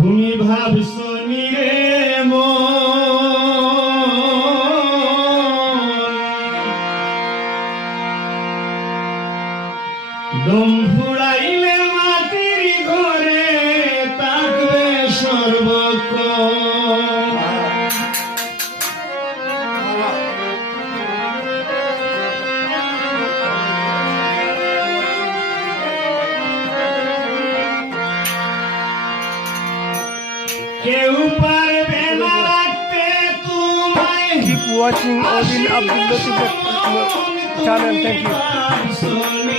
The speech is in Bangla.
তুমি ভাবছ নিরে দম ফুড়াইলে কেউ পারবে না রাখতে তোমায়। Keep watching Abin Abdul Latif channel thank you